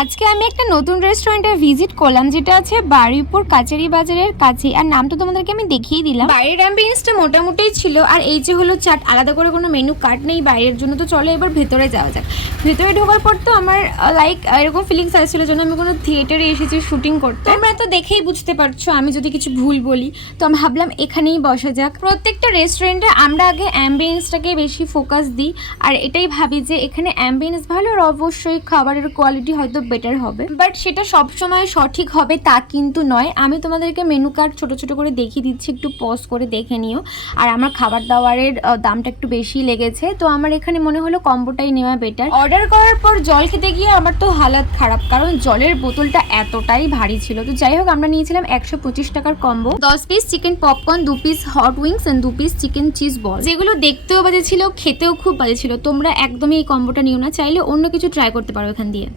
আজকে আমি একটা নতুন রেস্টুরেন্টে ভিজিট করলাম, যেটা আছে বারুইপুর কাচারি বাজারের কাছে। আর নামটা তোমাদেরকে আমি দেখিয়ে দিলাম। বাইরের অ্যাম্বিয়েন্সটা মোটামুটি ছিল। আর এই যে হলো চাট, আলাদা করে কোনো মেনু কার্ড নেই বাইরের জন্য। তো চলো এবার ভেতরে যাওয়া যাক। ভেতরে ঢোকার পর তো আমার লাইক এরকম ফিলিংস আসছিল যেন আমি কোনো থিয়েটারে এসেছি শুটিং করতে। তোমরা তো দেখেই বুঝতে পারছো আমি যদি কিছু ভুল বলি। তো আমি ভাবলাম এখানেই বসা যাক। প্রত্যেকটা রেস্টুরেন্টে আমরা আগে অ্যাম্বিয়েন্সটাকে বেশি ফোকাস দিই, আর এটাই ভাবি যে এখানে অ্যাম্বিয়েন্স ভালো আর অবশ্যই খাবারের কোয়ালিটি হয়তো বেটার হবে। বাট সেটা সবসময় সঠিক হবে তা কিন্তু নয়। আমি তোমাদেরকে মেনু কার্ড ছোট ছোট করে দেখিয়ে দিচ্ছি, একটু পজ করে দেখে নিও। আর আমার খাবার দাবারের দামটা একটু বেশি লেগেছে, তো আমার এখানে মনে হলো কম্বোটাই নেওয়া বেটার। অর্ডার করার পর জল খেতে গিয়ে আমার তো হালাত খারাপ, কারণ জলের বোতলটা এতটাই ভারী ছিল। তো যাই হোক, আমরা নিয়েছিলাম 125 টাকার combo, 10 piece chicken popcorn, 2 piece hot wings and 2 piece chicken cheese ball, যেগুলো দেখতেও বাজে ছিল, খেতেও খুব বাজে ছিল। তোমরা একদমই এই কম্বোটা নিও না, চাইলে অন্য কিছু ট্রাই করতে পারো এখান দিয়ে।